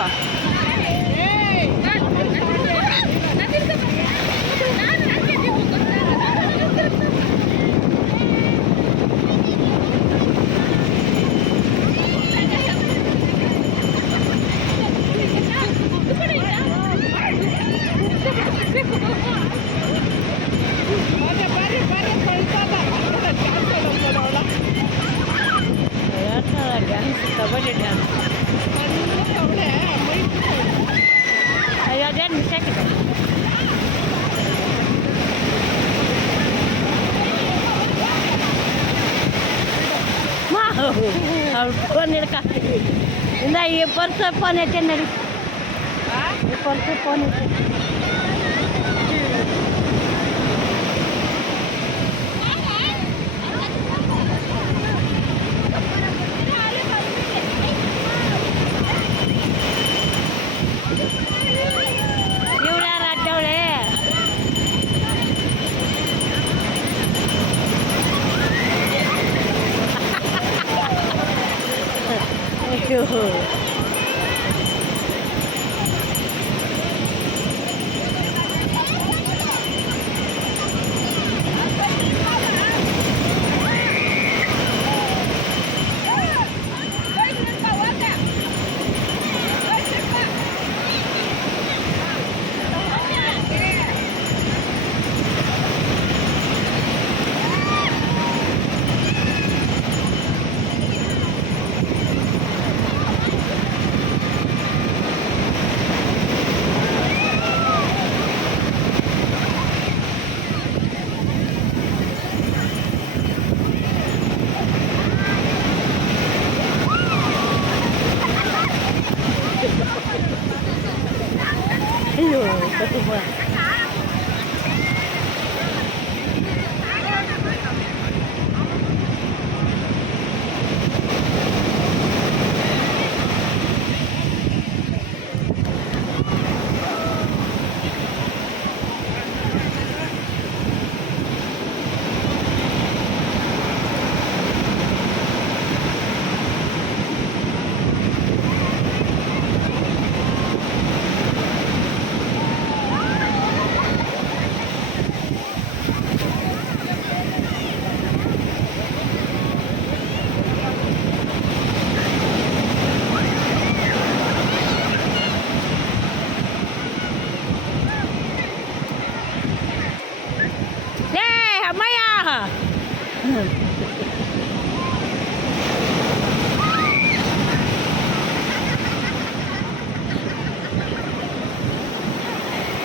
ನೋಡಪ್ಪ. ಡ್ಯಾನ್ಸ್, ಕಬಡ್ಡಿ ಡ್ಯಾನ್ಸ್. ಅದೇನು ಮಿಸ್ಟೇಕ್ ಇದೆ. ಅವ್ರು ಫೋನ್ ಹಿಡ್ಕೊಂಡು ಇಲ್ಲ, ಈ ಪರ್ಸು ಫೋನ್ ಐತೆ ನಡಿ, ಈ ಪರ್ಸು ಫೋನ್ ಐತೆ. ಇವಳ್ಯಾರು ಅಡ್ಡವಳೆ? ಅಯ್ಯೋ, ayo, ketemu.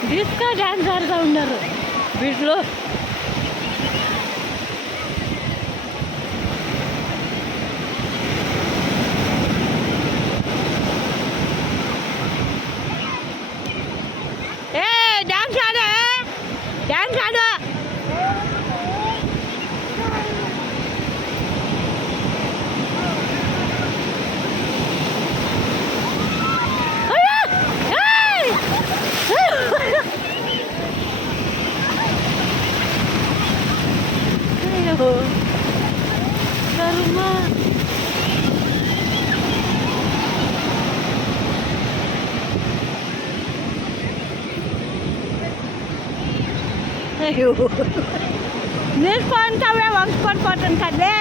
డిస్కో డాన్స్ ఆడుతూ ఉన్నారు వీటిలో. ఏ డాన్స్ ఆడు, డాన్స్ ఆడు. Karma. Ayo. Nih pon kawe wong pon-ponen kade.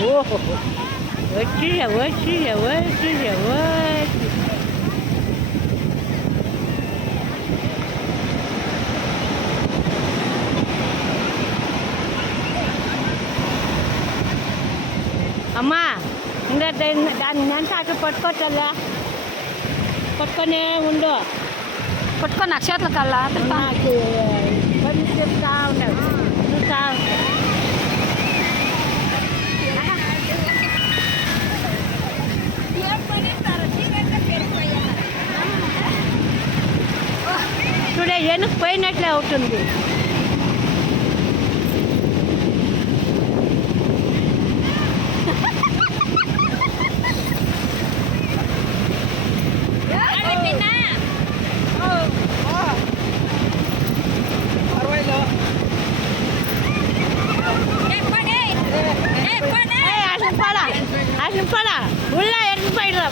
Oh, వచ్చి అమ్మా, ఇంకా దాన్ని నేను అటు పట్టుకోవట్లా, పట్టుకొనే ఉండు, పట్టుకొని నక్షత్రాల కల్లా నాకు పని చెప్తా ఉన్నావు చూస్తా. చూడే వెనక్కి పోయినట్లే అవుతుంది.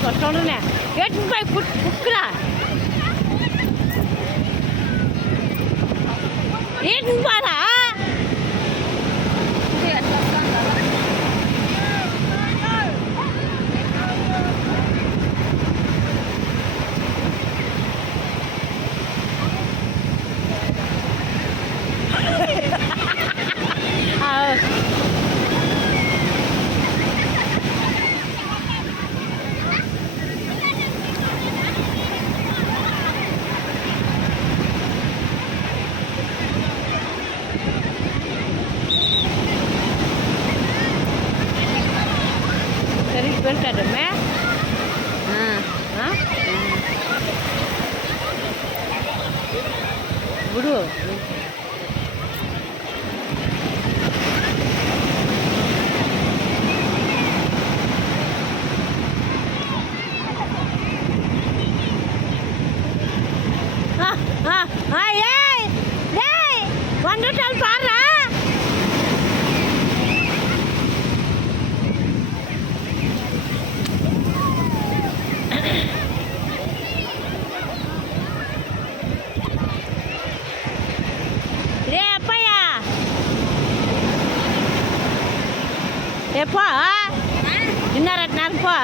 కొట్టండునే ఎట్టిపై కుక్కురా ఏంటి పారా సరిగ్గా పెడతాడమ్మే ఇప్పుడు వండుటాలు పారా రే అప్పయ్య எப்போ இன்னும் போ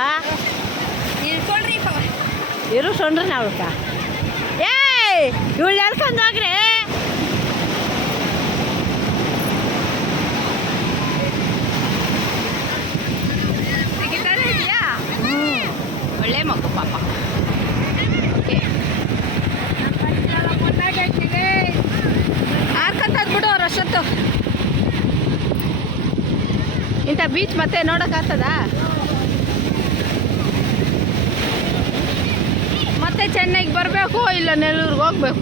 இரு சொல்கிறேன் அவளுக்கா ஏய் இவ்வளோ நேரம் வந்தாக்குறேன் ಒಳ್ಳೆ ಮಗು ಪಾಪ ಆರ್ಕಂತದ್ಬಿಡು ಅವ್ರು ಅಷ್ಟೊತ್ತು ಇಂಥ ಬೀಚ್ ಮತ್ತೆ ನೋಡೋಕ್ಕಾಗ್ತದ ಮತ್ತೆ ಚೆನ್ನೈಗೆ ಬರಬೇಕು ಇಲ್ಲ ನೆಲ್ಲೂರಿಗೆ ಹೋಗ್ಬೇಕು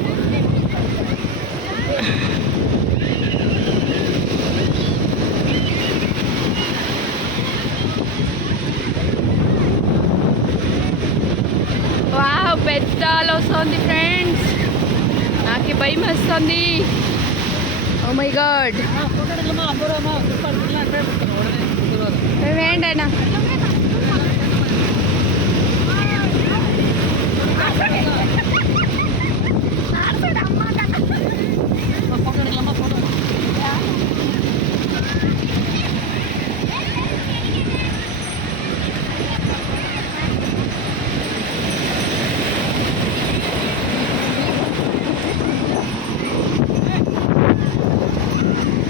వావ్ పెద్ద అల వస్తుంది ఫ్రెండ్స్ నాకు భయం వేస్తుంది ఓ మై గాడ్ ఏంటైనా